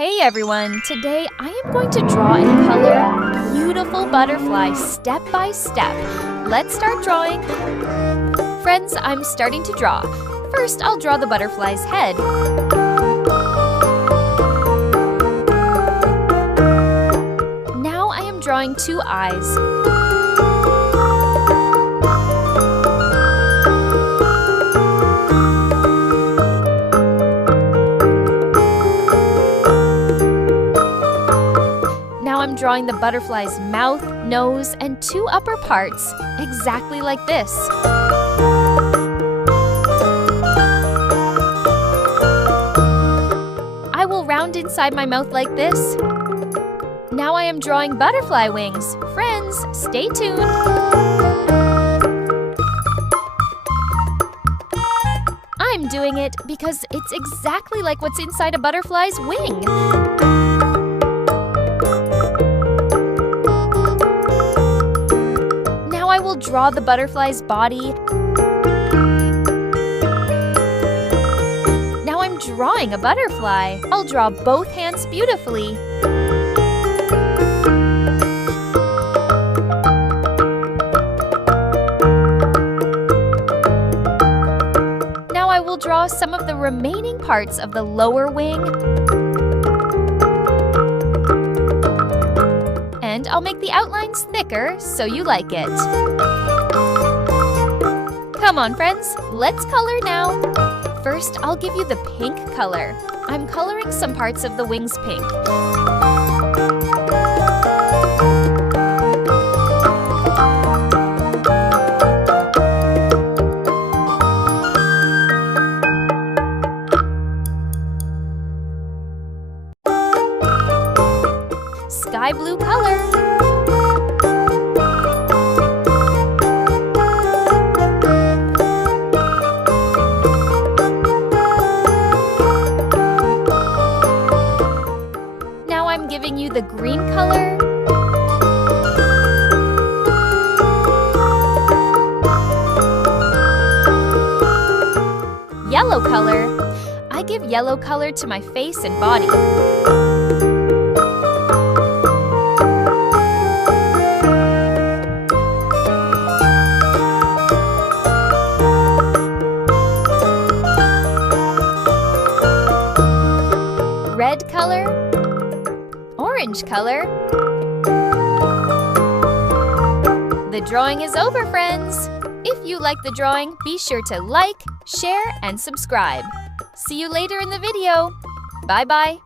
Hey everyone! Today I am going to draw and color beautiful butterflies step by step. Let's start drawing. Friends, I'm starting to draw. First, I'll draw the butterfly's head. Now I am drawing two eyes. Now I'm drawing the butterfly's mouth, nose, and two upper parts, exactly like this. I will round inside my mouth like this. Now I am drawing butterfly wings. Friends, stay tuned. I'm doing it because it's exactly like what's inside a butterfly's wing. I will draw the butterfly's body. Now I'm drawing a butterfly. I'll draw both hands beautifully. Now I will draw some of the remaining parts of the lower wing. And I'll make the outlines thicker so you like it. Come on, friends, let's color now. First, I'll give you the pink color. I'm coloring some parts of the wings pink. Sky blue color. Now I'm giving you the green color. Yellow color. I give yellow color to my face and body. Red color, orange color. The drawing is over, friends. If you like the drawing, be sure to like, share, and subscribe. See you later in the video. Bye-bye.